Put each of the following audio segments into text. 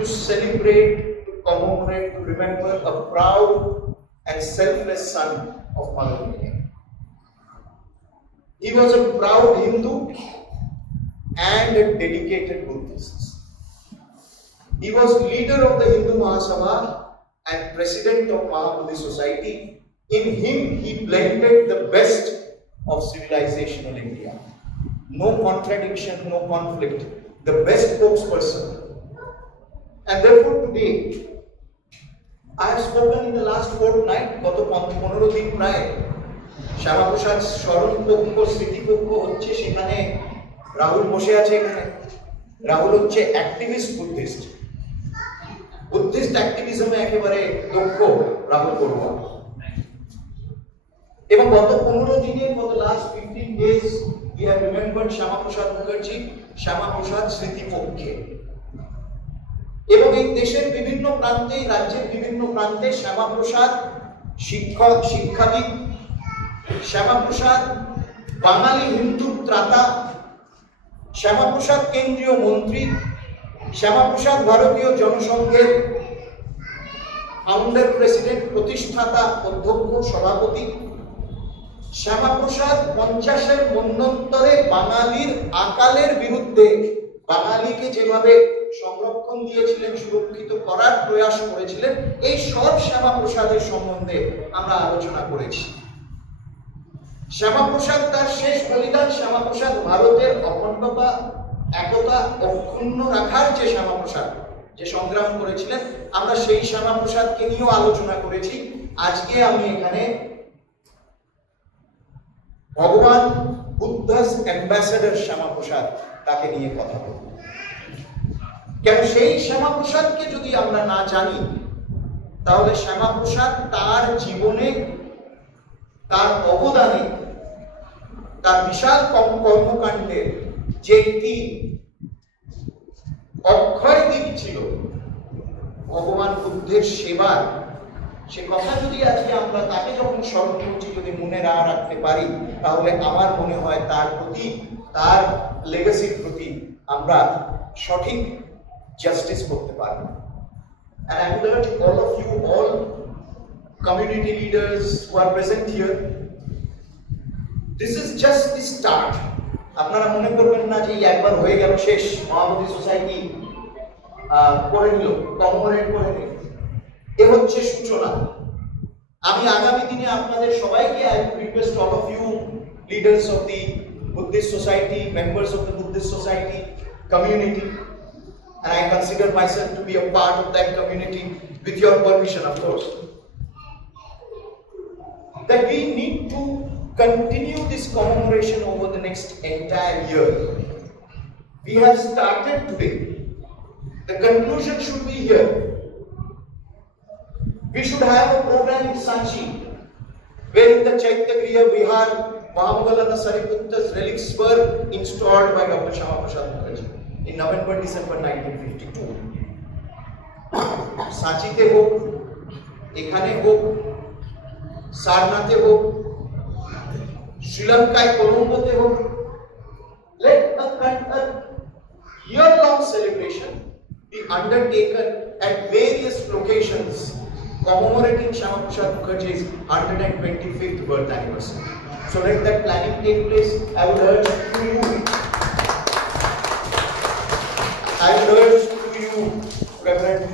to celebrate, to commemorate, to remember a proud and selfless son of Mother India. He was a proud Hindu and a dedicated Buddhist. He was leader of the Hindu Mahasabha and president of Mahabodhi Society. In him, he blended the best of civilizational India. No contradiction, no conflict. The best spokesperson. And therefore today, I have spoken in the last fortnight, গত 15 দিন প্রায় শ্যামাপ্রসাদ স্মরণ পক্ষ স্মৃতিপক্ষ হচ্ছে, সেখানে রাহুল বসে আছে। এখানে রাহুল হচ্ছে অ্যাক্টিভিস্ট বুদ্ধিস্ট, বুদ্ধিস্ট অ্যাক্টিভিজমে একেবারে দক্ষ রাহুল বড়ুয়া। এবং গত 15 দিনে, গত last 15 days we have remembered Shyamaprasad Mukherjee, Shyamaprasad স্মৃতিপক্ষে। এবং এই দেশের বিভিন্ন প্রান্তে, রাজ্যের বিভিন্ন প্রান্তে শ্যামাপ্রসাদ শিক্ষক, শিক্ষাবিদ, শ্যামাপ্রসাদ বাঙালি হিন্দু ত্রাতা, শ্যামাপ্রসাদ কেন্দ্রীয় মন্ত্রী, শ্যামাপ্রসাদ ভারতীয় জনসংঘের ফাউন্ডার, প্রেসিডেন্ট, প্রতিষ্ঠাতা, অধ্যক্ষ, সভাপতি। শ্যামাপ্রসাদ 50-এর মন্বন্তরে বাঙালির আকালের বিরুদ্ধে বাঙালিকে যেভাবে সংরক্ষণ দিয়েছিলেন, সুরক্ষিত করার প্রয়াস করেছিলেন, এই সব শ্যামাপ্রসাদের সম্বন্ধে আমরা আলোচনা করেছি। শ্যামাপ্রসাদ তার শেষ বলিদান, শ্যামাপ্রসাদ ভারতের অখণ্ডতা, একতা অক্ষুণ্ণ রাখার যে শ্যামাপ্রসাদ যে সংগ্রাম করেছিলেন, আমরা সেই শ্যামাপ্রসাদকে নিয়েও আলোচনা করেছি। আজকে আমি এখানে ভগবান বুদ্ধাস অ্যাম্বাসেডর শ্যামাপ্রসাদ, তাকে নিয়ে কথা বলব। কেন সেই শ্যামাপ্রসাদকে যদি আমরা না জানি, তাহলে শ্যামাপ্রসাদ তার জীবনে, তার অবদানে, তার বিশাল কর্মকাণ্ডের যে একটি অক্ষয় দিক ছিল ভগবান বুদ্ধের সেবার, সে কথা যদি আজকে আমরা তাকে যখন স্মরণ করছি যদি মনে না রাখতে পারি, তাহলে আমার মনে হয় তার প্রতি, তার লেগাসির প্রতি আমরা সঠিক জাস্টিস করতে পারবো। And I would urge all of you, all community leaders who are present here, this is just the start. আপনারা মনে করবেন না যে একবার হয়ে গেল শেষ, মাহবুবী সোসাইটি করে নিল, কমরেট করে নিল। এ হচ্ছে সূচনা। আমি আগামী দিনে আপনাদের সবাইকে, I request all of you leaders of the Buddhist society, members of the Buddhist society community, and I consider myself to be a part of that community, with your permission of course, that we need to continue this commemoration over the next entire year. We have started today. The conclusion should be here. We should have a program in Sanchi, where in the Chaitya Vihar, Mahamoggala Sariputta's relics were installed by Dr. Syamaprasad Mukherjee in November, December 1952. সাঁচিতে হোক, এখানে হোক, সারনাথে হোক, শ্রীলঙ্কায় কলম্বোতে হোক, let a year-long celebration be undertaken at various locations commemorating Syamaprasad Mukherjee's 125th birth anniversary. So let that planning take place. I would urge to you, Reverend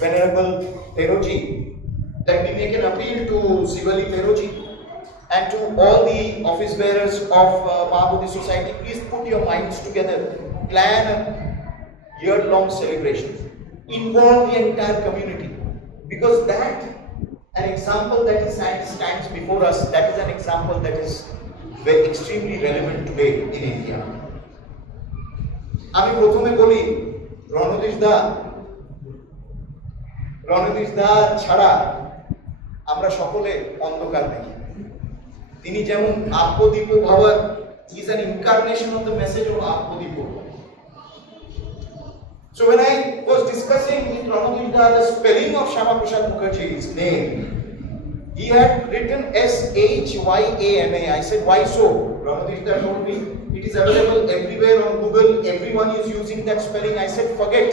Venerable Peroji, that we make an appeal to Sivali Peroji and to all the office bearers of Mahabodhi Society. Please put your minds together, plan a year-long celebration, involve the entire community, because that, an example that stands before us, that is an example that is very extremely relevant today in India. আমি প্রথমে বলি, রণদীশ দা ছাড়া আমরা সকলে অন্ধকার দেখি। তিনি যেমন আত্মদীপ ভবন, he is an incarnation of the message of Atmadeep. So when I was discussing with Ranodip Da the spelling of Syamaprasad Mukherjee's name, he had written Shyama. I said, why so? Ranodip Da told me, it is available everywhere on Google, everyone is using that spelling. I said, forget,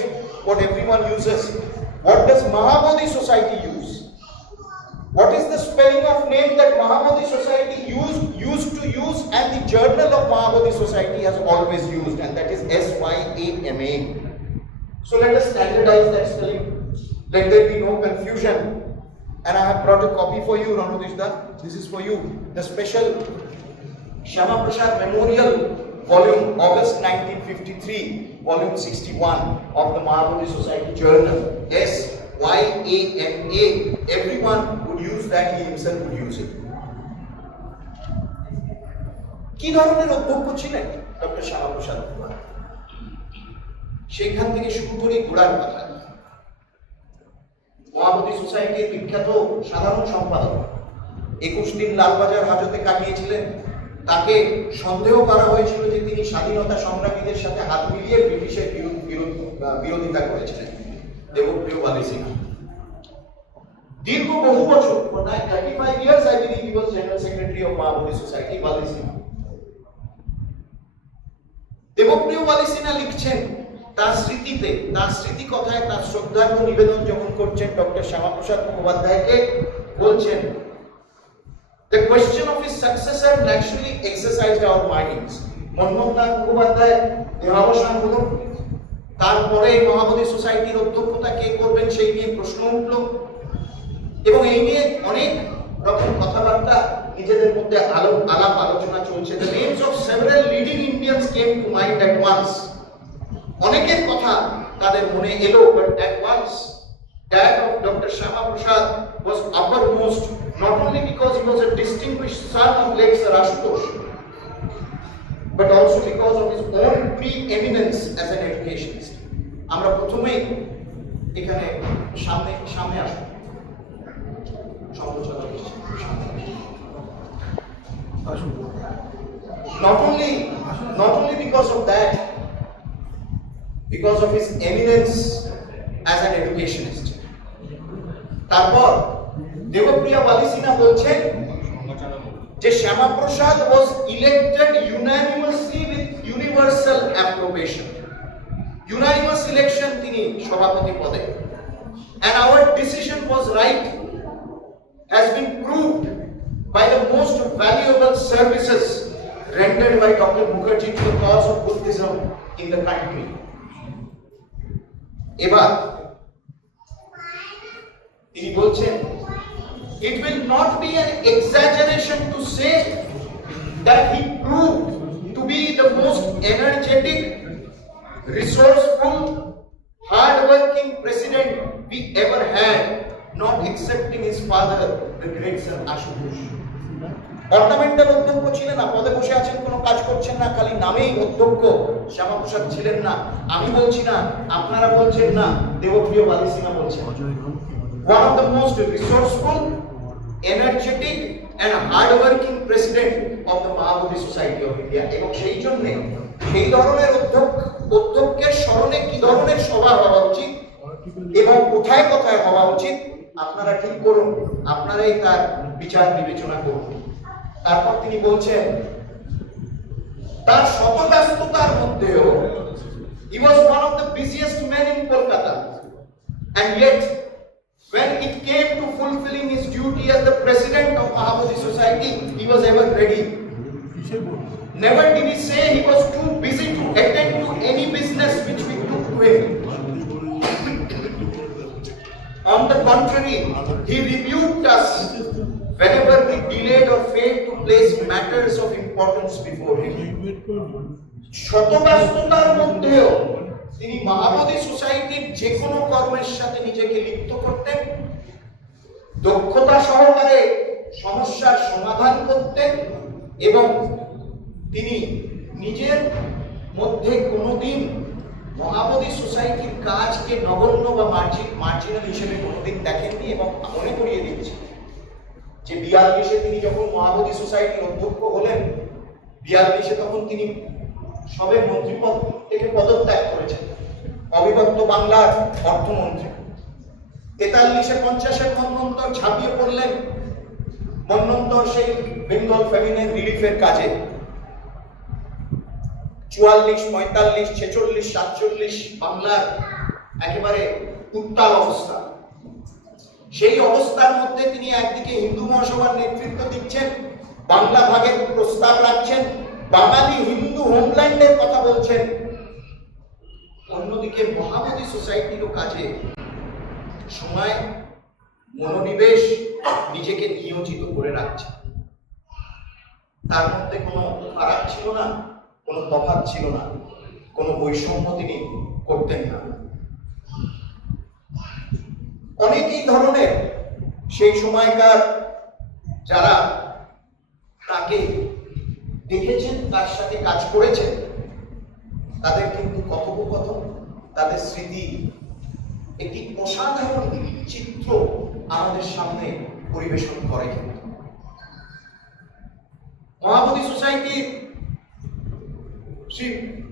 what everyone uses. What does Mahabodhi Society use? What is the spelling of name that Mahabodhi Society used to use and the journal of Mahabodhi Society has always used, and that is SYAMA. So let us standardize that spelling. Let there be no confusion. And I have brought a copy for you, Ranodishda. This is for you. The special Shyama Prasad Memorial volume, August 1953, volume 61 of the Mahabodhi Society Journal. SYAMA. Everyone would use that, he himself would use it. কি ধরনের অধ্যক্ষ ছিলেন doctor শ্যামা প্রসাদ মুখার্জি? সেখান থেকে শুরু করি গোড়ার কথা। মহাবোধি সোসাইটির বিখ্যাত সাধারণ সম্পাদক 21 দিন লালবাজার হাজতে কাটিয়েছিলেন। তাকে সন্দেহ করা হয়েছিল যে তিনি স্বাধীনতা সংগ্রামীদের সাথে হাত মিলিয়ে ব্রিটিশের বিরোধিতা করেছিলেন। দেবপ্রিয় বালি সিনহা দীর্ঘ বহু বছর, for 35 years I believe he was General Secretary of Mahabodhi Society, বালি সিনহা। দেবপ্রিয় বালি সিনহা লিখছেন তার স্মৃতিতে, তার স্মৃতি কথায় তার শ্রদ্ধার্ঘ্য নিবেদন যখন করছেন ডক্টর শ্যামাপ্রসাদ মুখোপাধ্যায়কে, বলছেন the question of his successor naturally exercised our minds. মনমোহননাথ Mukhopadhyay দেহাবসান হলো, তারপরে মহাবোধি সোসাইটির অধ্যক্ষতা কে করবেন সেই নিয়ে প্রশ্ন উঠল, এবং এই নিয়ে অনেক রকম কথাবার্তা নিজেদের মধ্যে আলাপ আলোচনা চলছে। The names of several leading Indians came to mind at once. অনেকের কথা তাদের মনে এলো, but at once that of Dr. Shyama Prasad was uppermost, not only because he was a distinguished son of late Sir Ashutosh, but also because of his own preeminence as an educationist. আমরা প্রথমেই এখানে সামনে আসব। Not only because of that, because of his eminence as an educationist. তারপর দেবপ্রিয়া বালি সিনহা বলছেন যে শ্যামা প্রসাদ was elected unanimously with universal approbation. Unanimous election তিনি সভাপতি পদে, and our decision was right, has been proved by the most valuable services rendered by Dr. Mukherjee to the cause of Buddhism in the country. এবার তিনি বলছেন, it will not be an exaggeration to say that he proved to be the most energetic, resourceful, hard-working president we ever had, not excepting his father, the great Sir Ashutosh. Ornamental অধ্যক্ষ ছিলেন না, পদে বসে আছেন, কোনো কাজ করছেন না, খালি নামেই অধ্যক্ষ। শ্যামাপ্রসাদ ছিলেন না, আমি বলছি না, আপনারা বলছেন না, দেবপ্রিয় বালি সিনহা বলছেন। One of the most resourceful, energetic and hard-working president of the Mahabodhi Society of India. এবং সেই জন্য সেই ধরনের অধ্যক্ষের স্মরণে কি ধরনের সভা হওয়া উচিত এবং কোথায় কোথায় হওয়া উচিত আপনারা ঠিক করুন, আপনারাই তার বিচার বিবেচনা করুন। তারপর তিনি বলছেন, তার শত ব্যস্ততার মধ্যেও he was one of the busiest men in Kolkata, and yet when it came to fulfilling his duty as the president of Mahabodhi Society, he was ever ready. Never did he say he was too busy to attend to any business which we took to him. On the contrary, he rebuked us whenever we delayed or failed to place matters of importance before him. শত ব্যস্ততার মধ্যেও তিনি মাহাবোধি সোসাইটির যে কোনো কর্মের সাথে নিজেকে লিপ্ত করতেন, দক্ষতা সহকারে সমস্যার সমাধান করতেন, এবং তিনি নিজের মধ্যে কোনোদিন মহাবোধি সোসাইটির কাজকে নগণ্য বা মার্জিনাল হিসেবে কোনোদিন দেখেননি। এবং মনে করিয়ে দিচ্ছি যে 42-এ তিনি যখন মহাবোধি সোসাইটির অধ্যক্ষ হলেন, 42-এ তখন তিনি সবে মন্ত্রীপদ থেকে পদত্যাগ করেছেন, অবিভক্ত বাংলার অর্থমন্ত্রী। 43-এ 50-এর মন্বন্তর ঝাঁপিয়ে পড়লেন মন্বন্তর সেই বেঙ্গল ফ্যামিলির রিলিফের কাজে। 44, 45, 46, 47 বাংলার একেবারে উত্তাল অবস্থা। সেই অবস্থার মধ্যে তিনি একদিকে হিন্দু মহাসভার নেতৃত্ব দিচ্ছেন, বাংলা ভাগের প্রস্তাব রাখছেন, বাঙালি হিন্দু হোমল্যান্ডের কথা বলছেন, অন্যদিকে মহাবোধি সোসাইটিরও কাজে সময় মনোনিবেশ নিজেকে নিয়োজিত করে রাখছে। তার মধ্যে কোনো ফারাক ছিল না, কোনো তফাৎ ছিল না, কোনো বৈষম্য তিনি করতেন না। অনেকই ধরনের সেই সময়কার যারা তাকে দেখেছেন, তার সাথে কাজ করেছেন, তাদের কিন্তু কথোপকথন, তাদের স্মৃতি একটি অসাধারণ চিত্র আমাদের সামনে পরিবেশন করে। মহাবোধি সোসাইটির শ্রী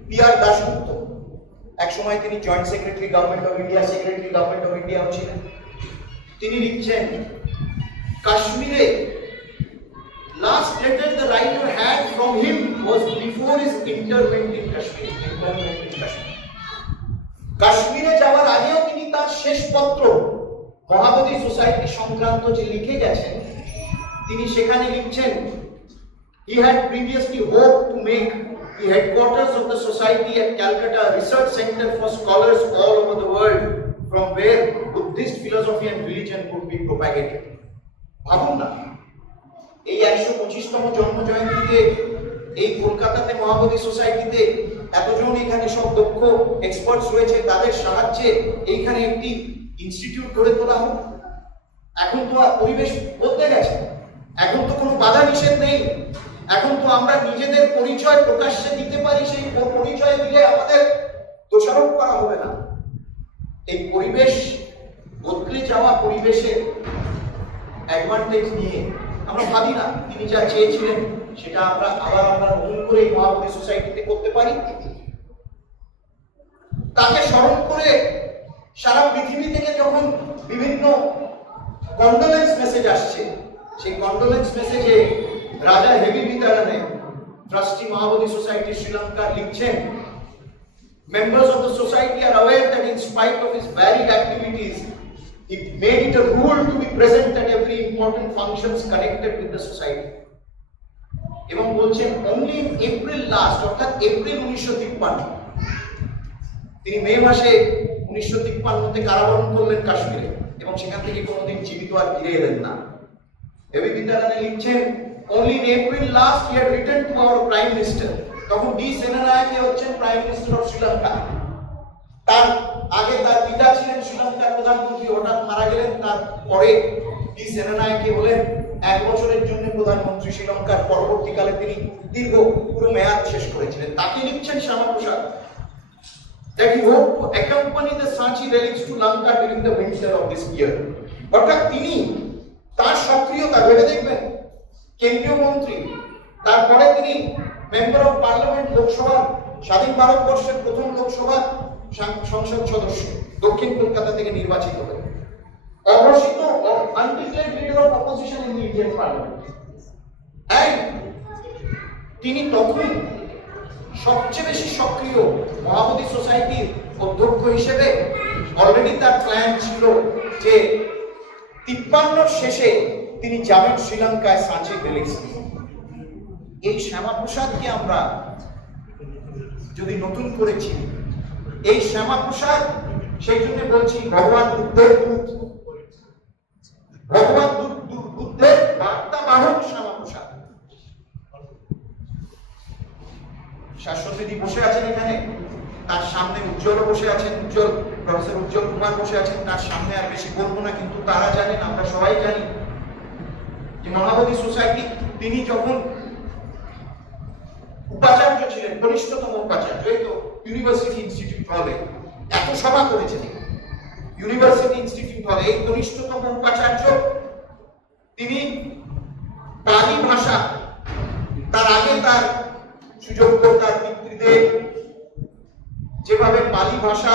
পি.আর. দাশগুপ্ত, এক সময় তিনি joint secretary government of India, secretary government of India ছিলেন। তিনি লিখছেন, কাশ্মীরে last letter the writer had from him was before his interment in Kashmir. কাশ্মীরে যাওয়ার আগেও তিনি তার শেষ পত্র মহাবোধি সোসাইটি সংক্রান্ত যে লিখে গেছেন, তিনি সেখানে লিখছেন, he had previously hoped to make the headquarters of the society at Calcutta a research center for scholars all over the world from where Buddhist philosophy and religion would be propagated. ভাবুন না, এই 125তম জন্ম জয়ন্তীতে এই কলকাতাতে মহাবোধি সোসাইটিতে এতজন এখানে সব দক্ষ এক্সপার্টস রয়েছে, তাদের সাহায্যে এইখানে একটি ইনস্টিটিউট গড়ে তোলা হোক। এখন তো পরিবেশ বদলে গেছে, এখন তো কোনো বাধা নিষেধ নেই, এখন তো আমরা নিজেদের পরিচয় প্রকাশ্যে দিতে পারি, সেই পরিচয় দিলে আমাদের দোষারোপ করা হবে না। এই পরিবেশ বদলে যাওয়া পরিবেশের অ্যাডভান্টেজ নিয়ে আমরা ভাবি না তিনি যা চেয়েছিলেন সেটা আমরা নতুন করে এই মহাবোধি সোসাইটিতে করতে পারি। তাকে স্মরণ করে সারা পৃথিবী থেকে যখন বিভিন্ন কন্ডোলেন্স মেসেজ আসছে, সেই কন্ডোলেন্স মেসেজে Raja Hewavitarne trustee Mahabodhi society Sri Lanka লিখছেন, members of the society are aware that in spite of his varied activities, he made it a rule to be present at every important functions connected with the society. এবং বলছেন, only in April last, অর্থাৎ April 1953, তিনি মে মাসে 1953-তে কারাবরণ করলেন কাশ্মীরে, এবং সেখান থেকে কোনোদিন জীবিত আর ফিরে এলেন না। হেবি বিতারানে লিখছেন, only in April last he had written to our prime minister, তখন ডি সেনানায়াকে হচ্ছেন প্রাইম মিনিস্টার অফ শ্রীলঙ্কা। তার আগে তার পিতা ছিলেন শ্রীলঙ্কার প্রধানমন্ত্রী, হঠাৎ মারা গেলেন, তারপরে ডি সেনানায়াকে হলেন 1 বছরের জন্য প্রধানমন্ত্রী শ্রীলঙ্কার। পরবর্তীকালে তিনি দীর্ঘ পুরো মেয়াদ শেষ করেছিলেন। তাকে লিখছেন Shyamaprasad that he hoped to accompany the Sanchi relics to Lanka during the winter of this year. অর্থাৎ তিনি তার সক্রিয়তা ভেবে দেখবেন, কেন্দ্রীয় মন্ত্রী, তারপরে তিনি মেম্বার অফ পার্লামেন্ট, লোকসভা, স্বাধীন ভারতবর্ষের প্রথম লোকসভা সংসদ সদস্য, দক্ষিণ কলকাতা থেকে নির্বাচিত হলেন, অঘোষিত undeclared leader of opposition in the Indian parliament. And তিনি তখন সবচেয়ে বেশি সক্রিয় মহাবোধি সোসাইটির অধ্যক্ষ হিসেবে। অলরেডি তার প্ল্যান ছিল যে 53 শেষে তিনি যাবেন শ্রীলঙ্কায় সাঁচি রিলিক্স। এই শ্যামাপ্রসাদকে আমরা যদি নতুন করে চিনি, এই শ্যামাপ্রসাদ, সেই জন্য বলছি ভগবান বুদ্ধের দূত, ভগবান বুদ্ধের বার্তা বাহক শ্যামাপ্রসাদ। শাশ্বতী বসে আছেন এখানে, তার সামনে উজ্জ্বলও বসে আছেন, প্রফেসর উজ্জ্বল কুমার বসে আছেন, তার সামনে আর বেশি বলবো না, কিন্তু তারা জানেন, আমরা সবাই জানি যে মহাবোধি সোসাইটি তিনি যখন উপাচার্য ছিলেন, কনিষ্ঠতম উপাচার্য, এই তো ইউনিভার্সিটি ইনস্টিটিউট হলে এত সভা করেছেন, ইউনিভার্সিটি ইনস্টিটিউট হলে এই কনিষ্ঠতম উপাচার্য তিনি পালি ভাষা, তার আগে তার সুযোগ্য তার পিতৃদেব যেভাবে পালি ভাষা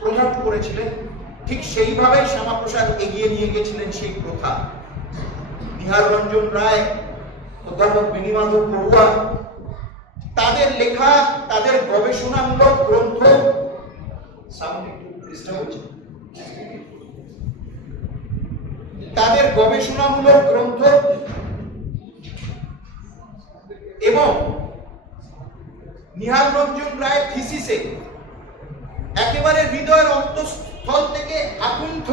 প্রমোট করেছিলেন, ঠিক সেইভাবেই শ্যামাপ্রসাদ এগিয়ে নিয়ে গেছিলেন সেই প্রথা। নিহার রঞ্জন রায়, অধ্যাপক বেণীমাধব বড়ুয়া, তাদের লেখা, তাদের গবেষণামূলক গ্রন্থ, সাউন্ড একটু তাদের গবেষণামূলক গ্রন্থ এবং নিহাল রঞ্জন রায়ের থিসিসে একেবারে হৃদয়ের অন্তঃস্থল থেকে আকুণ্ঠ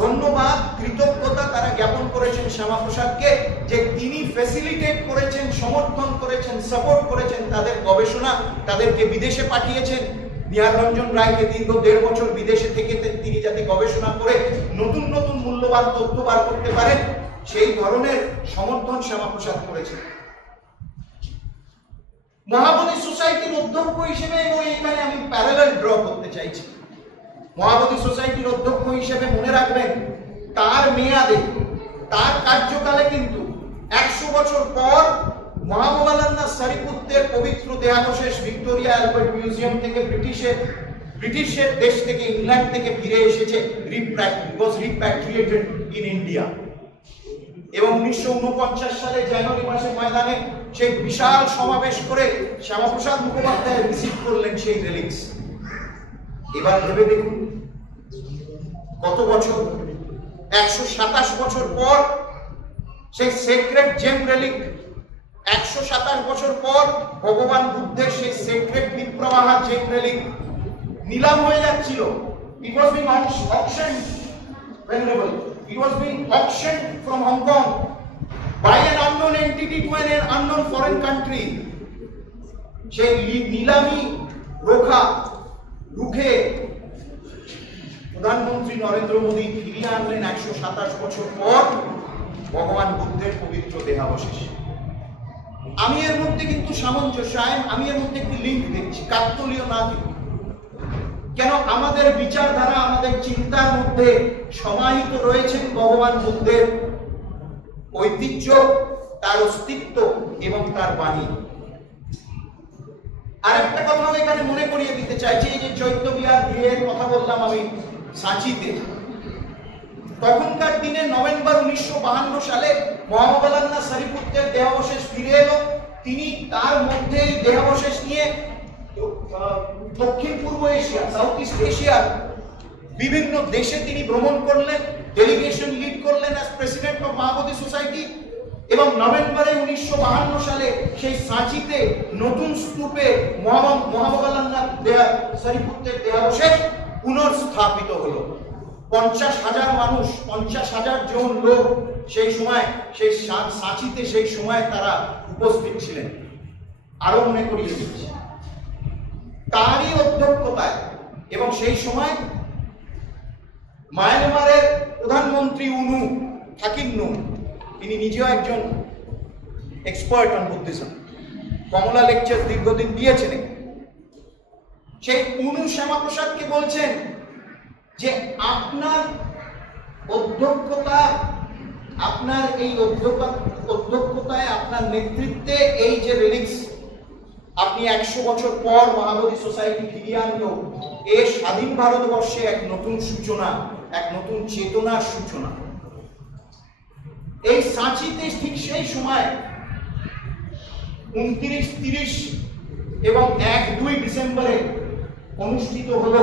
ধন্যবাদ, কৃতজ্ঞতা তারা জ্ঞাপন করেছেন শ্যামাপ্রসাদকে, যে তিনি ফ্যাসিলিটেট করেছেন, সমর্থন করেছেন, সাপোর্ট করেছেন তাদের গবেষণা, তাদেরকে বিদেশে পাঠিয়েছেন। নিহাল রঞ্জন রায়কে দীর্ঘ 1.5 বছর বিদেশে থেকে তিনি যাতে গবেষণা করে নতুন নতুন মূল্যবান তথ্য বার করতে পারেন, সেই ধরনের সমর্থন শ্যামাপ্রসাদ করেছেন। মহাবোধি সোসাইটির অধ্যক্ষ হিসেবে, এবং এখানে আমি প্যারালাল ড্র করতে চাইছি, মহাবোধি সোসাইটির অধ্যক্ষ হিসেবে মনে রাখবেন তার মেয়াদে, তার কার্যকালে কিন্তু 100 বছর পর মহামৌলানা সারিপুত্রের পবিত্র দেহাবশেষ ভিক্টোরিয়া অ্যালবার্ট মিউজিয়াম থেকে ব্রিটিশের দেশ থেকে, ইংল্যান্ড থেকে ফিরে এসেছে, রিপ্যাট্রিয়েটেড ইন ইন্ডিয়া। এবং 1949 সালে জানুয়ারি মাসে ময়দানে সেই বিশাল সমাবেশ করে শ্যামাপ্রসাদ মুখোপাধ্যায় রিসিভ করলেন সেই রিলিক্স। এবার ভেবে দেখুন কত বছর, 127 বছর পর সেই সেক্রেট জেম রেলিক, 127 বছর পর ভগবান বুদ্ধের সেই সেক্রেট বিপ্রবাহা জেম রেলিক নিলাম হয়ে যাচ্ছিল। It was being auctioned, venerable. It was being auctioned from Hong Kong by an unknown entity to an unknown foreign country. সেই নিলামি রুখে প্রধানমন্ত্রী নরেন্দ্র মোদী ফিরিয়ে আনলেন 127 বছর পর ভগবান বুদ্ধের পবিত্র দেহাবশেষ। আমি এর মধ্যে কিন্তু সামঞ্জস্য, আমি এর মধ্যে একটি লিঙ্ক দেখছি, কাকতালীয় না কিন্তু, কেন আমাদের বিচারধারা, আমাদের চিন্তার মধ্যে সমাহিত রয়েছেন ভগবান বুদ্ধের ঐতিহ্য, তার অস্তিত্ব এবং তার বাণী। আর একটা কথাও এখানে মনে করিয়ে দিতে চাইছি, এই যে চৈত্যবিহার গৃহের কথা বললাম আমি সাঁচিতে, তখনকার দিনে নভেম্বর 1952 সালে মহামৌলানা সারিপুত্রের দেহাবশেষ ফিরে এলো। তিনি তার মধ্যে দেহাবশেষ নিয়ে দক্ষিণ পূর্ব এশিয়া, সাউথ ইস্ট এশিয়ার বিভিন্ন দেশে তিনি ভ্রমণ করলেন, ডেলিগেশন লিড করলেন as president of Mahabodhi society. এবং নভেম্বরে 1952 সালে সেই সাঁচিতে নতুন স্তূপে মহামৌলানা সারিপুত্রের দেহাবশেষ পুনর্স্থাপিত হলো। 50,000 মানুষ, 50,000 জন লোক সেই সময় সেই সাঁচিতে সেই সময় তারা উপস্থিত ছিলেন। আরো মনে করিয়ে দিচ্ছি, তারই অধ্যক্ষতায় এবং সেই সময় মায়ানমারের প্রধানমন্ত্রী উনু থাকিন্নু, তিনি নিজেও একজন expert on Buddhism, Kamala lecture দীর্ঘদিন দিয়েছিলেন। সেই উনু শ্যামাপ্রসাদকে বলছেন যে আপনার অধ্যক্ষতা, আপনার এই অধ্যক্ষতায়, আপনার নেতৃত্বে এই যে রিলিক্স আপনি 100 বছর পর মহাবোধি সোসাইটি ফিরিয়ে আনলো, এ স্বাধীন ভারতবর্ষে এক নতুন সূচনা, এক নতুন চেতনার সূচনা। এই সাঁচিতে ঠিক সেই সময় 29, 30 এবং 1-2 ডিসেম্বরে অনুষ্ঠিত হলো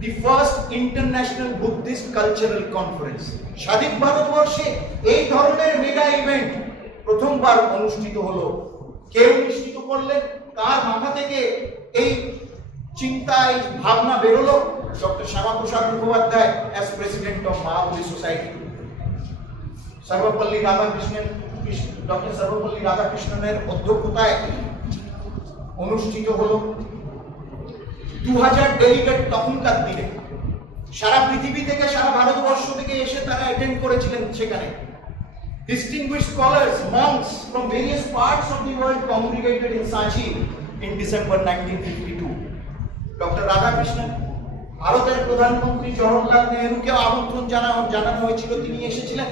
the first international Buddhist cultural conference. স্বাধীন ভারতবর্ষে এই ধরনের মেগা ইভেন্ট প্রথমবার অনুষ্ঠিত হলো। কে অনুষ্ঠিত করলেন, কার মাথা থেকে এই চিন্তা, এই ভাবনা বেরোলো? Doctor Shyamaprasad Mukhopadhyay as president of Mahabodhi society. Doctor Sarvepalli রাধাকৃষ্ণনের অধ্যক্ষতায় অনুষ্ঠিত হলো। 2000 ডেলিগেট তখনকার দিনে সারা পৃথিবী থেকে, সারা ভারতবর্ষ থেকে এসে তারা অ্যাটেন্ড করেছিলেন সেখানে। Distinguished scholars, monks from various parts of the world congregated in Sanchi in December 1952. Dr. Radhakrishnan, ভারতের প্রধানমন্ত্রী জওহরলাল নেহরুকে আমন্ত্রণ জানানো হয়েছিল, তিনি এসেছিলেন।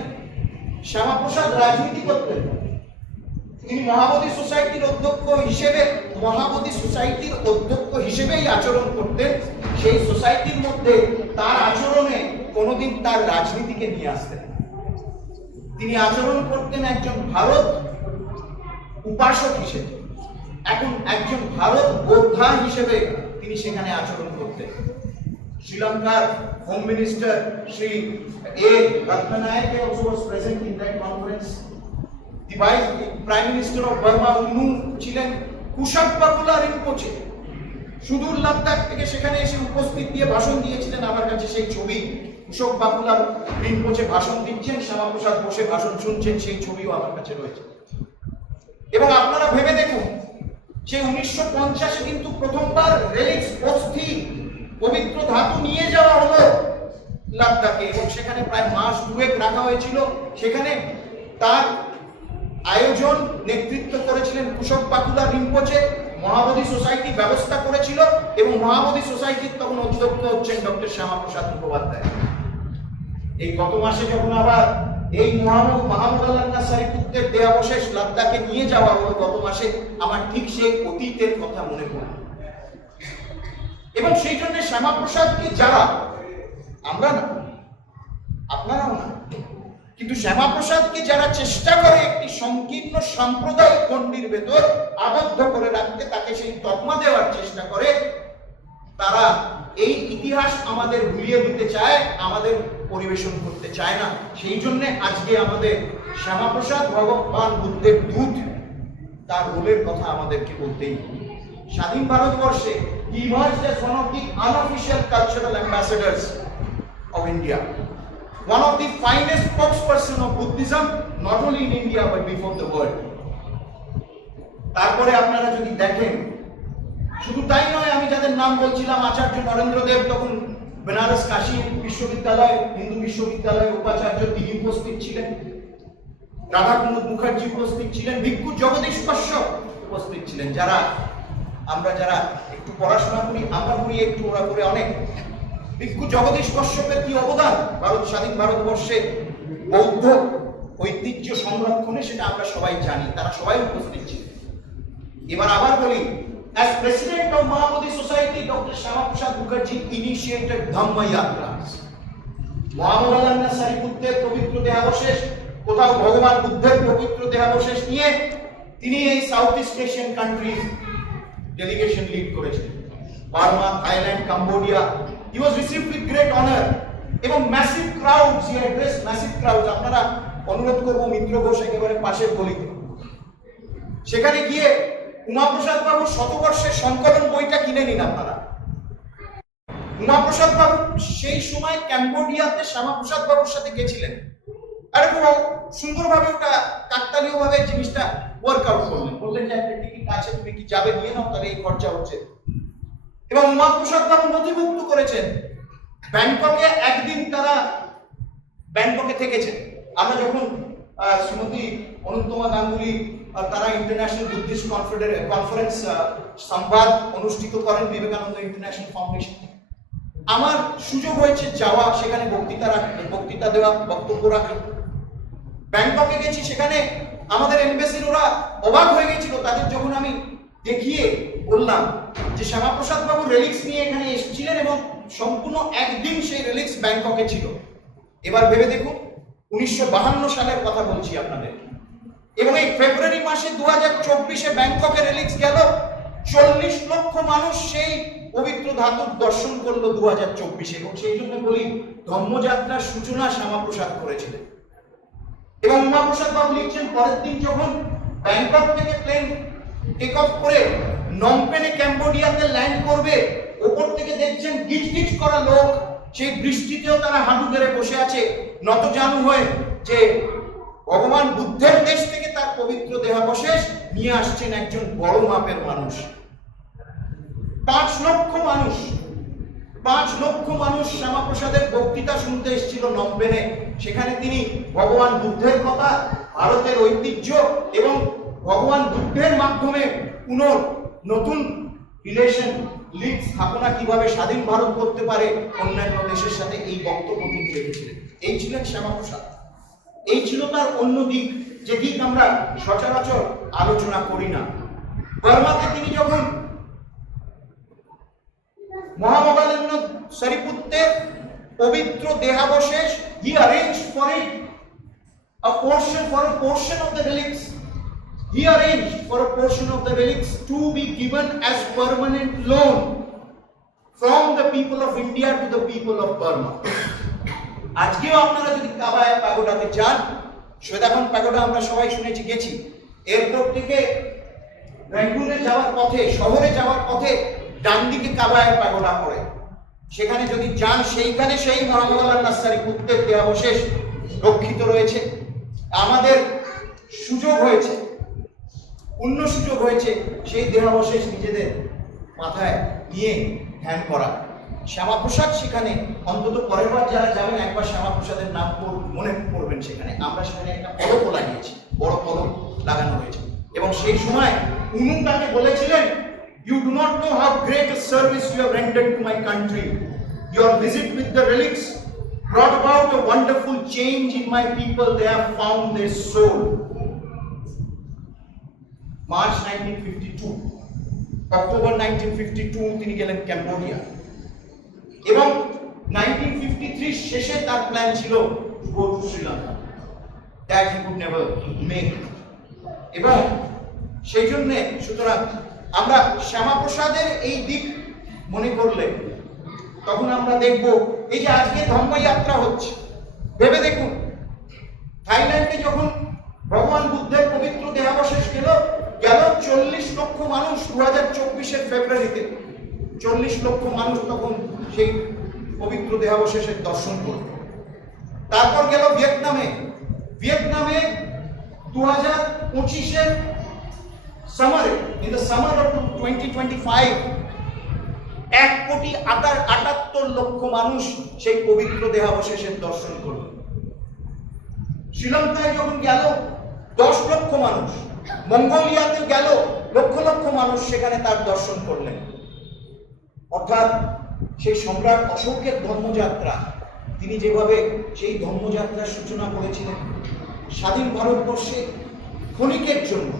শ্যামাপ্রসাদ রাজনীতি করতেন, তিনি মহাবোধি সোসাইটির অধ্যক্ষ হিসেবেই আচরণ করতেন। সেই সোসাইটির মধ্যে তার আচরণে কোনোদিন তার রাজনীতিকে নিয়ে আসতেন। তিনি আচরণ করতেন একজন ভারত উপাসক হিসেবে, এখন একজন ভারত যোদ্ধা হিসেবে তিনি সেখানে আচরণ করতেন। শ্রীলঙ্কার home minister Shri A Ratnayake also was present in that conference. The Vice Prime Minister of Burma উনি ছিলেন কুশক বাকুলা রিম্পোচে, সুদূর লাদাখ থেকে সেখানে এসে উপস্থিত দিয়ে ভাষণ দিয়েছিলেন। আমার কাছে সেই ছবি, কুশক বাকুলা রিম্পোচে ভাষণ দিচ্ছেন, শ্যামাপ্রসাদ বসে ভাষণ শুনছেন, সেই ছবিও আমার কাছে রয়েছে। এবং আপনারা ভেবে দেখুন, সেই 1950-এ কিন্তু প্রথমবার রেলিক্স অস্থি পবিত্র ধাতু নিয়ে যাওয়া হলো লাদাখে এবং সেখানে প্রায় মাস দুয়েক রাখা হয়েছিল। সেখানে তার আয়োজন নেতৃত্ব করেছিলেন কুশক বাকুলা রিম্পোচে। মহাবোধি সোসাইটি ব্যবস্থা করেছিল এবং মহাবোধি সোসাইটির তখন অধ্যক্ষ হচ্ছেন ডক্টর শ্যামাপ্রসাদ মুখোপাধ্যায়। এই গত মাসে যখন আবার এই মাহমুদ আল্লাহ সারিপুত্রের দেহাবশেষ লাদাখে নিয়ে যাওয়া হলো গত মাসে, আমার ঠিক সেই অতীতের কথা মনে পড়ে। এবং সেই জন্য শ্যামাপ্রসাদকে যারা, আমরা না, আপনারাও না, কিন্তু শ্যামাপ্রসাদকে যারা চেষ্টা করে একটি সংকীর্ণ সাম্প্রদায়িক গণ্ডির ভেতর আবদ্ধ করে রাখতে, তাকে সেই তকমা দেওয়ার চেষ্টা করে, তারা এই ইতিহাস আমাদের ভুলিয়ে দিতে চায়, আমাদের পরিবেশন করতে চায় না। সেই জন্য আজকে আমাদের শ্যামাপ্রসাদ ভগবান বুদ্ধের দূত, তার রোলের কথা আমাদেরকে বলতেই হবে। স্বাধীন ভারতবর্ষে he emerged as one of the unofficial cultural ambassadors of India, one of the finest spokesperson of Buddhism, not only in India but before the world. তারপরে আপনারা যদি দেখেন, শুধু তাই নয়, আমি যাদের নাম বলছিলাম, আচার্য নরেন্দ্র দেব তখন বেনারস কাশী বিশ্ববিদ্যালয়, হিন্দু বিশ্ববিদ্যালয়ের উপাচার্য, তিনি উপস্থিত ছিলেন। রাধাকুমুদ মুখার্জি উপস্থিত ছিলেন, ভিক্ষু জগদীশ কশ্যপ উপস্থিত ছিলেন। আমরা যারা একটু পড়াশোনা করি, আমরা করি একটু, ওরা করে অনেক। ভিক্ষু জগদীশ কশ্যপের কি অবদান স্বাধীন ভারতবর্ষে বৌদ্ধ ঐতিহ্য সংরক্ষণে, সেটা আমরা সবাই জানি, তারা সবাই উপস্থিত ছিলেন। এবার আবার বলি, as president of Mahabodhi Society, Dr. Shyamakshad Mukherjee initiated Dhamma Yatras. মহামুদ আল্লাহ সারিপুত্রের পবিত্র দেহাবশেষ, কোথাও ভগবান বুদ্ধের পবিত্র দেহাবশেষ নিয়ে তিনি এই south east Asian countries delegation lead করেছিলেন। Burma, Thailand, Cambodia. He was received with great honor এবং massive crowds, he addressed massive crowds. আপনারা অনুরোধ করব, মিত্র ঘোষ একেবারে পাশের গলিতে, সেখানে গিয়ে উমাপ্রসাদ বাবুর শতবর্ষের সংকলন বইটা কিনে নিন আপনারা। উমাপ্রসাদ বাবু সেই সময় ক্যাম্বোডিয়াতে শ্যামাপ্রসাদ বাবুর সাথে গেছিলেন, আর খুব সুন্দরভাবে ওটা কাকতালীয় ভাবে জিনিসটা ওয়ার্কআউট করলেন। বললেন যে একটা টিকিট আছে, তুমি কি যাবে, নিয়ে নাও, তাহলে এই খরচা হচ্ছে। এবং উমাপ্রসাদ বাবু নথিভুক্ত করেছেন। ব্যাংককে একদিন তারা ব্যাংককে থেকেছেন। আমরা যখন শ্রীমতী অনন্তমা গাঙ্গুলি তারা ইন্টারন্যাশনাল বুদ্ধিস্ট কনফারেন্স সংবাদ অনুষ্ঠিত করেন বিবেকানন্দ ইন্টারন্যাশনাল ফাউন্ডেশন, আমার সুযোগ হয়েছে যাওয়া, সেখানে বক্তৃতা দেওয়া, বক্তব্য রাখা। ব্যাংককে গেছি, সেখানে আমাদের এমবেসির ওরা অবাক হয়ে গেছিল তাদের যখন আমি দেখিয়ে বললাম যে শ্যামাপ্রসাদ বাবু রেলিক্স নিয়ে এখানে এসেছিলেন এবং সম্পূর্ণ একদিন সেই রেলিক্স ব্যাংককে ছিল। এবার ভেবে দেখুন, 1952 সালের কথা বলছি আপনাদের, এবং এই ফেব্রুয়ারি মাসে 2024-এ ব্যাংককে রেলিক্স গেল। 40 লক্ষ মানুষ সেই পবিত্র ধাতুর দর্শন করলো 2024-এ। এবং সেই জন্য বলি, ধর্মযাত্রার সূচনা শ্যামাপ্রসাদ করেছিলেন। এবং উমাপ্রসাদ বাবু লিখছেন, পরের দিন যখন ব্যাংকক থেকে প্লেন টেক অফ করে নমপেনে ক্যাম্বোডিয়াতে ল্যান্ড করবে, ওপর থেকে দেখছেন গিজ গিজ করা লোক, সেই বৃষ্টিতেও তারা হাঁটু গেড়ে বসে আছে নতজানু হয়ে, যে ভগবান বুদ্ধের দেশ থেকে তার পবিত্র দেহাবশেষ নিয়ে আসছেন একজন বড় মাপের মানুষ। 5 লক্ষ মানুষ শ্যামাপ্রসাদের বক্তৃতা শুনতে এসেছিল নমপেনে। সেখানে তিনি ভগবান বুদ্ধের কথা, ভারতের ঐতিহ্য এবং ভগবান বুদ্ধের মাধ্যমে নতুন রিলেশন লিঙ্ক স্থাপনা কিভাবে স্বাধীন ভারত করতে পারে অন্যান্য দেশের সাথে, এই বক্তব্য তিনি রেখেছিলেন। এই ছিলেন শ্যামাপ্রসাদ। এই ছিল তার অন্য দিক, যে দিক আমরা সচরাচর আলোচনা করি না। বার্মাতে তিনি যখন মহামগানন্দ সারিপুত্রের পবিত্র দেহাবশেষ, he arranged for it a portion of the relics. He arranged for a portion of the relics to be given as permanent loan from the people of India to the people of Burma. আজকেও আপনারা যদি কাবায় প্যাগোডাতে যান, শ্বেতাগন pagoda আমরা সবাই শুনেছি, গেছি, airport থেকে ব্যাঙ্গুলে যাওয়ার পথে, শহরে যাওয়ার পথে ডান দিকে কাবায় প্যাগোডা পড়ে। সেখানে যদি যান, সেইখানে সেই মোহাম্মদ আলী নাসসারী পুত্রের দেহাবশেষ রক্ষিত রয়েছে। আমাদের সুযোগ হয়েছে, পূর্ণ সুযোগ হয়েছে সেই দেহাবশেষ নিজেদের মাথায় নিয়ে ধ্যান করা। শ্যামাপ্রসাদ সেখানে, অন্তত পরের বার যারা যাবেন একবার শ্যামাপ্রসাদের নাম মনে করবেন। সেখানে আমরা সেখানে একটা পদকও লাগিয়েছি, বড় পদক লাগানো হয়েছে। এবং সেই সময় উনি তাকে বলেছিলেন, "You do not know how great a service you have rendered to my country. Your visit with the relics brought about a wonderful change in my people. They have found their soul." March 1952, October 1952 তিনি গেলেন Cambodia. এবং 1953 শেষে তার plan ছিল go to Sri Lanka, that he could never make. এবং সেই জন্য সুতরাং আমরা শ্যামাপ্রসাদের এই দিক মনে করলে তখন আমরা দেখব, এই যে আজকে ধর্মযাত্রা হচ্ছে, ভেবে দেখুন, থাইল্যান্ডে যখন ভগবান বুদ্ধের পবিত্র দেহাবশেষ গেল 40 লক্ষ মানুষ 2024 ফেব্রুয়ারিতে 40 লক্ষ মানুষ তখন সেই পবিত্র দেহাবশেষের দর্শন করল। তারপর গেল ভিয়েতনামে 2025 সামারে, ইন দ্য সামার অফ 2025 1,78,00,000 লক্ষ মানুষ সেই পবিত্র দেহাবশেষের দর্শন করল। শ্রীলঙ্কায় যখন গেল 10 লক্ষ মানুষ, মঙ্গোলিয়াতে গেল লক্ষ লক্ষ মানুষ সেখানে তার দর্শন করলেন। অর্থাৎ সেই সম্রাট অশোকের ধর্মযাত্রা, তিনি যেভাবে সেই ধর্মযাত্রার সূচনা করেছিলেন স্বাধীন ভারতবর্ষে ক্ষণিকের জন্য,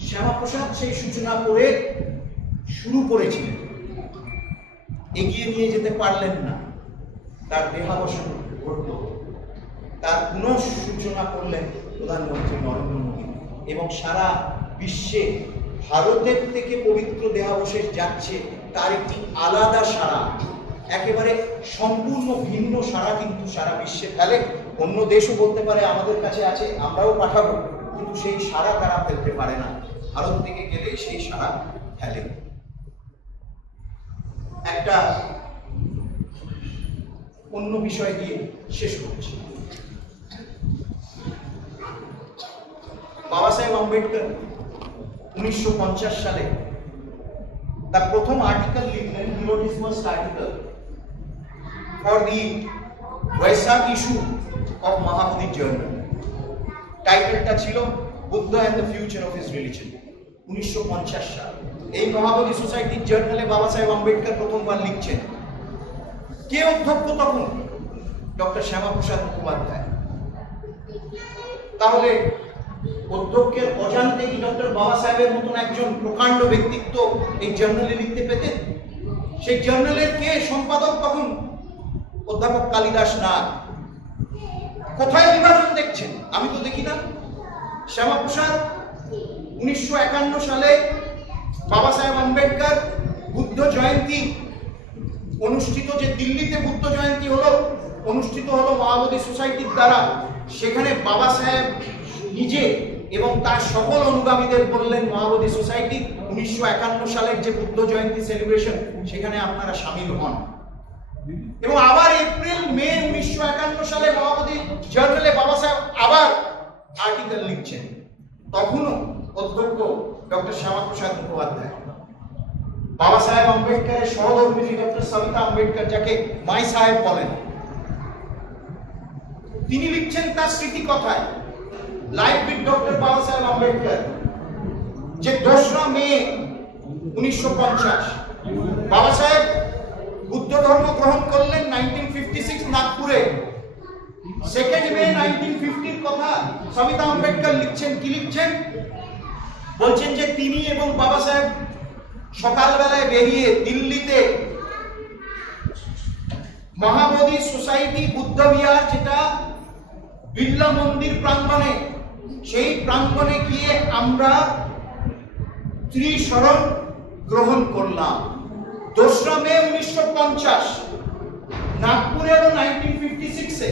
শ্যামাপ্রসাদ সেই সূচনা করে শুরু করেছিলেন, এগিয়ে নিয়ে যেতে পারলেন না, তার দেহাবসান ঘটল। তার পুনঃসূচনা করলেন প্রধানমন্ত্রী নরেন্দ্র মোদী। এবং সারা বিশ্বে ভারতের থেকে পবিত্র দেহাবশেষ যাচ্ছে, তার একটি আলাদা সাড়া, একেবারে সম্পূর্ণ ভিন্ন সাড়া কিন্তু সারা বিশ্বে ফেলে। অন্য দেশও বলতে পারে আমাদের কাছে আছে, আমরাও পাঠাবো, কিন্তু সেই সাড়া তারা ফেলতে পারে না। ভারত থেকে গেলে সেই সাড়া ফেলে। একটা অন্য বিষয় দিয়ে শেষ করছি। বাবা সাহেব আম্বেদকর 1950 সালে তার প্রথম আর্টিকেল লিখলেন, he wrote his first article for the Vaisakh issue of Mahabodhi Journal. টাইটেলটা ছিল Buddha and the future of his religion। 1950 সাল এই মহাবোধি সোসাইটির জার্নালে বাবা সাহেব আম্বেদকর প্রথমবার লিখছেন। কে অধ্যক্ষ তখন? ডক্টর শ্যামাপ্রসাদ মুখোপাধ্যায়। তাহলে অধ্যক্ষের অজান্তে কি ডক্টর বাবা সাহেবের মতন একজন প্রকাণ্ড ব্যক্তিত্ব এই জার্নালে লিখতে পেতেন? সেই জার্নালের কে সম্পাদক তখন? অধ্যাপক কালিদাস নাগ। কোথায় বিভাজন দেখছেন? আমি তো দেখি না। শ্যামাপ্রসাদ 1951 সালে বাবা সাহেব আম্বেদকর বুদ্ধ জয়ন্তী অনুষ্ঠিত, যে দিল্লিতে বুদ্ধ জয়ন্তী অনুষ্ঠিত হলো মায়াবতী সোসাইটির দ্বারা, সেখানে বাবা সাহেব নিজে এবং তার সকল অনুগামীদের বললেন, মায়াবতী সোসাইটি 1951 সালের যে বুদ্ধ জয়ন্তী সেলিব্রেশন, সেখানে আপনারা সামিল হন। এবং আবার এপ্রিল মে 1951 সালে মায়াবতী জার্নালে বাবা সাহেব আবার আর্টিকেল লিখছেন। তখনও অধ্যক্ষ ডক্টর শ্যামাপ্রসাদ মুখোপাধ্যায়। বাবা সাহেব আম্বেদকরের সহধর্মিণী ডক্টর সবিতা আম্বেদকর, যাকে মাই সাহেব বলেন, তিনি লিখছেন তার স্মৃতি কথায়, লাইফ উইথ ডক্টর বাবা সাহেব আম্বেদকর, যে 2রা মে 1950 বাবা সাহেব বুদ্ধ ধর্ম গ্রহণ করলেন 1956 নাগপুরে। 2nd মে 1950 কথা সবিতা আম্বেদকর লিখছেন। কি লিখছেন? বলছেন যে তিনি এবং বাবা সাহেব সকালবেলায় বেরিয়ে দিল্লিতে মহাবোধি সোসাইটি বুদ্ধ বিহার, যেটা বিড়লা মন্দির প্রাঙ্গণে, সেই প্রাঙ্গণে গিয়ে আমরা ত্রিশরণ গ্রহণ করলাম। 2রা মে 1950 নাগপুরে হলো 1956-এ।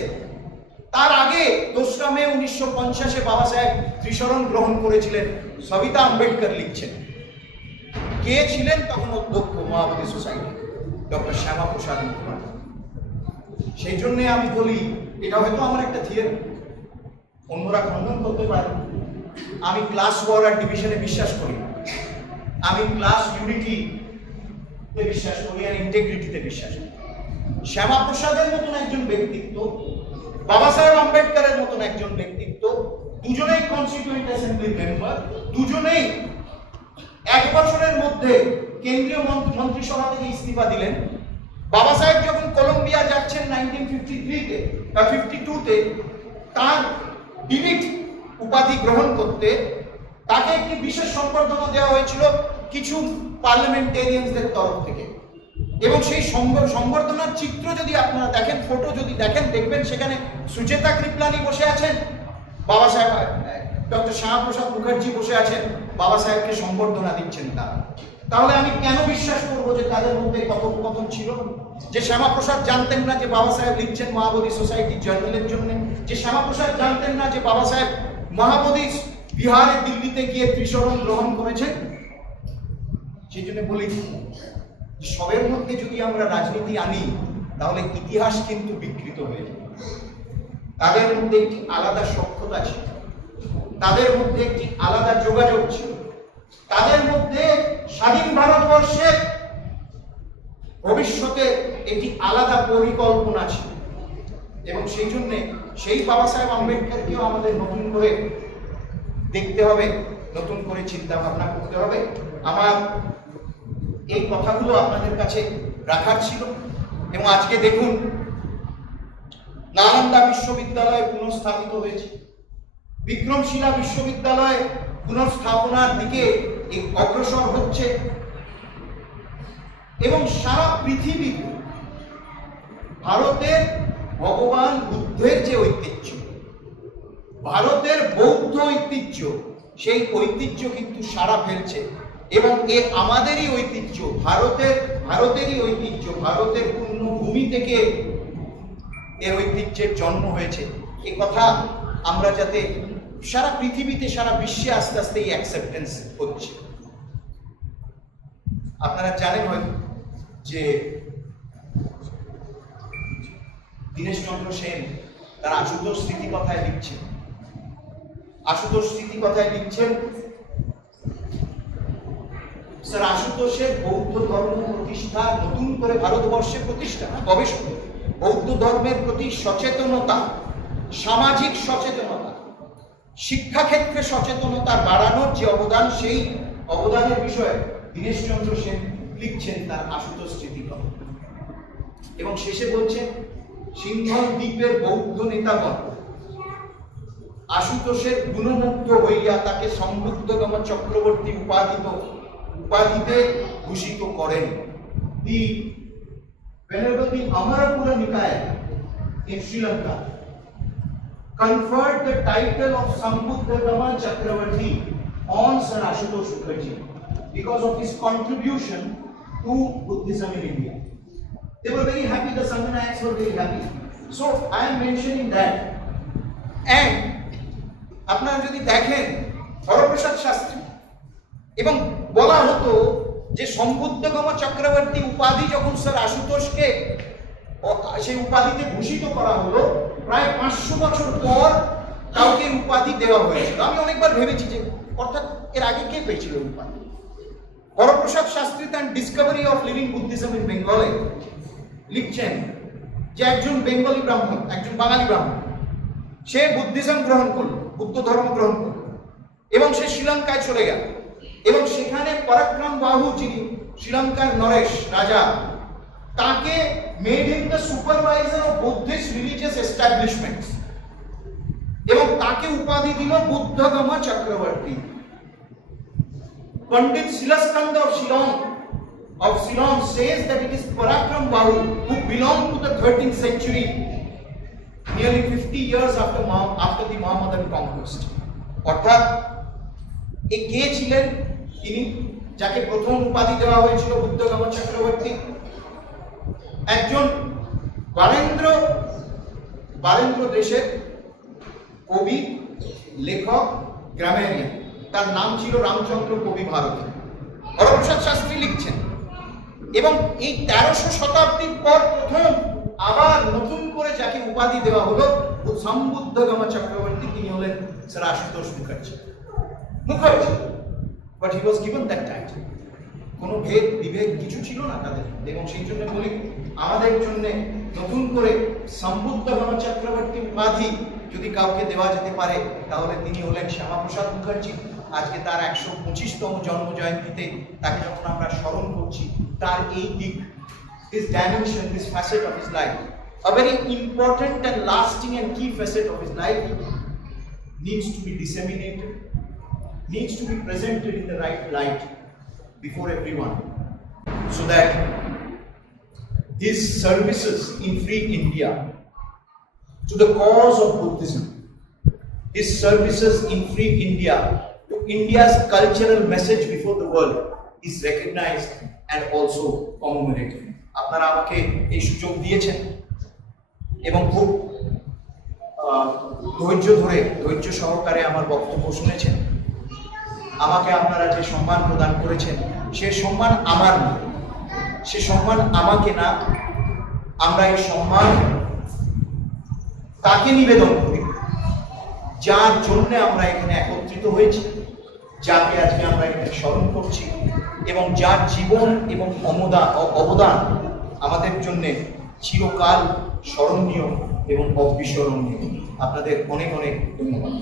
তার আগে 2রা মে 1950-এ বাবা সাহেব ত্রিশরণ গ্রহণ করেছিলেন। সবিতা আম্বেদকর লিখছেন। কে ছিলেন তখন অধ্যক্ষ মায়াবতী সোসাইটি? ডক্টর শ্যামাপ্রসাদ মুখার্জি। সেই জন্য আমি বলি, এটা হয়তো আমার একটা থিওরি, অন্যরা খণ্ডন করতে পারে। আমি ক্লাস ওয়ার আর ডিভিশনে বিশ্বাস করি, আমি ক্লাস ইউনিটিতে বিশ্বাস করি আর ইন্টিগ্রিটিতে বিশ্বাস করি। শ্যামাপ্রসাদের মতন একজন ব্যক্তিত্ব, বাবা সাহেব আম্বেদকরের মতন একজন ব্যক্তিত্ব, দুজনেই কনস্টিটিউয়েন্ট অ্যাসেম্বলি মেম্বার, দুজনেই 1 বছরের মধ্যে কেন্দ্রীয় মন্ত্রিসভা থেকে ইস্তফা দিলেন। বাবা সাহেব যখন কলম্বিয়া যাচ্ছেন 1953-তে বা 52-তে, তার ডিলিট উপাধি গ্রহণ করতে তাকে একটি বিশেষ সম্বর্ধনা দেওয়া হয়েছিল কিছু পার্লামেন্টেরিয়ানদের তরফ থেকে। এবং সেই সম্বর্ধনার চিত্র যদি আপনারা দেখেন, ফটো যদি দেখেন, দেখবেন সেখানে সুচেতা কৃপলানি বসে আছেন, বাবা সাহেব ডক্টর শ্যামাপ্রসাদ মুখার্জি বসে আছেন, বাবা সাহেবকে সম্বর্ধনা দিচ্ছেন তারা। তাহলে আমি কেন বিশ্বাস করবো যে তাদের মধ্যে কথোপকথন ছিল? যে শ্যামাপ্রসাদ জানতেন না যে বাবা সাহেব লিখছেন মহাবোধি সোসাইটি জার্নালের জন্য? যে শ্যামাপ্রসাদ জানতেন না যে বাবা সাহেব মহাবোধি বিহারে দিল্লিতে গিয়ে ত্রিশরণ গ্রহণ করেছেন? সেই জন্য বলি, সবের মধ্যে যদি আমরা রাজনীতি আনি তাহলে ইতিহাস কিন্তু বিকৃত হয়ে যাবে। তাদের মধ্যে একটি আলাদা সক্ষতা ছিল, তাদের মধ্যে একটি আলাদা যোগাযোগ ছিল, তাদের মধ্যে স্বাধীন ভারতবর্ষের ভবিষ্যতে একটি আলাদা পরিকল্পনা ছিল। এবং সেই জন্য সেই বাবা সাহেব আম্বেদকরকেও আমাদের নতুন করে দেখতে হবে, নতুন করে চিন্তা ভাবনা করতে হবে। আমার এই কথাগুলো আপনাদের কাছে রাখার ছিল। এবং আজকে দেখুন, নালন্দা বিশ্ববিদ্যালয় পুনঃস্থাপিত হয়েছে, বিক্রমশিলা বিশ্ববিদ্যালয় পুনঃস্থাপনার দিকে অগ্রসর হচ্ছে। এবং সারা পৃথিবীতে ভারতের ভগবান বুদ্ধের যে ঐতিহ্য, ভারতের বৌদ্ধ ঐতিহ্য, সেই ঐতিহ্য কিন্তু সারা ফেলছে। এবং এ আমাদেরই ঐতিহ্য, ভারতেরই ঐতিহ্য, ভারতের পূর্ণভূমি থেকে এর ঐতিহ্যের জন্ম হয়েছে। এ কথা আমরা যাতে সারা পৃথিবীতে, সারা বিশ্বে আস্তে আস্তে এই অ্যাকসেপ্টেন্স হচ্ছে। আপনারা জানেন হয়তো যে দীনেশচন্দ্র সেন তার আশুতোষ স্মৃতিকথায় লিখছেন, আশুতোষ স্মৃতিকথায় লিখছেন, স্যার আশুতোষের বৌদ্ধ ধর্ম প্রতিষ্ঠা, নতুন করে ভারতবর্ষে প্রতিষ্ঠা, গবেষণা, বৌদ্ধ ধর্মের প্রতি সচেতনতা, সামাজিক সচেতনতা, শিক্ষাক্ষেত্রে সচেতনতা বাড়ানোর যে অবদান, সেই অবদানের বিষয়ে দীনেশচন্দ্র সেন লিখছেন তার আশুতোষ স্মৃতিকথা। এবং শেষে বলছেন, সিংহল দ্বীপের বৌদ্ধ নেতাগণ আশুতোষের গুণমুগ্ধ হইয়া তাকে সমৃদ্ধতম চক্রবর্তী উপাধিতে ভূষিত করেন। দি Venerable Amarapura Nikaya in Sri Lanka conferred the title of Sambuddhagama Chakravarti on Sir Ashutosh Mukherjee because of his contribution to Buddhism in India. They were very happy, the Sanganayaks were very happy. So I am mentioning that. And আপনারা যদি দেখেন হরপ্রসাদ শাস্ত্রী, এবং বলা হতো যে সম্বুদ্ধগম চক্রবর্তী উপাধি যখন sir আশুতোষকে সেই উপাধিতে ভূষিত করা হলো, প্রায় 500 বছর পর কাউকে উপাধি দেওয়া হয়েছিল। আমি অনেকবার ভেবেছি যে অর্থাৎ এর আগে কে পেয়েছিল উপাধি। হরপ্রসাদ শাস্ত্রী তার Discovery of living Buddhism in বেঙ্গলে লিখছেন যে একজন বেঙ্গলি ব্রাহ্মণ, একজন বাঙালি ব্রাহ্মণ, সে বুদ্ধিজম গ্রহণ করলো, বুদ্ধ ধর্ম গ্রহণ করলো, এবং সে শ্রীলঙ্কায় চলে গেল। এবং সেখানে পরাক্রম বাহু, যিনি শ্রীলঙ্কার নরেশ রাজা, তাকে made him the supervisor of Buddhist religious establishments, এবং তাকে উপাধি দিল বুদ্ধগম চক্রবর্তী। পণ্ডিত শিলাস্কন্দ of Ceylon says that it is Parakram Bahu who belonged to the 13th century, nearly 50 years after the Mohammedan conquest. অর্থাৎ এ কে ছিলেন? তিনি যাকে প্রথম উপাধি দেওয়া হয়েছিল বুদ্ধগম চক্রবর্তী, একজন বালেন্দ্র দেশের কবি, লেখক, গ্রামারিয়ান। তার নাম ছিল রামচন্দ্র কবি ভারতী। হরপ্রসাদ শাস্ত্রী লিখছেন, এবং এই 1300 শতাব্দীর পর প্রথম আবার নতুন করে যাকে উপাধি দেওয়া হলো সম্বুদ্ধগম চক্রবর্তী, তিনি হলেন sir Ashutosh Mukherjee. But he was given that title. কোনো ভেদ বিভেদ কিছু ছিল না তাদের, এবং সেই জন্য বলি আমাদের জন্য নতুন করে সম্বুদ্ধগম চক্রবর্তী উপাধি যদি কাউকে দেওয়া যেতে পারে তাহলে তিনি হলেন শ্যামাপ্রসাদ মুখার্জি। আজকে তার 125তম জন্ম জয়ন্তীতে তাকে যখন আমরা স্মরণ করছি, তার এই দিক, this dimension, this facet of his life, a very important and lasting and key facet of his life, needs to be disseminated, needs to be presented in the right light before everyone, so that his services in free India to the cause of Buddhism, his services in free India to India's cultural message before the world is recognized and also commemorated. আপনারা আমাকে এই সুযোগ দিয়েছেন এবং খুব ধৈর্য সহকারে আমার বক্তব্য শুনেছেন। আমাকে আপনারা যে সম্মান প্রদান করেছেন, সে সম্মান আমার না, সে সম্মান আমাকে না, আমরা এই সম্মান তাকে নিবেদন করি যার জন্য আমরা এখানে একত্রিত হয়েছি, যাকে আজকে আমরা এখানে স্মরণ করছি, এবং যার জীবন এবং অবদান আমাদের জন্য চিরকাল স্মরণীয় এবং অবিস্মরণীয়। আপনাদের অনেক অনেক ধন্যবাদ।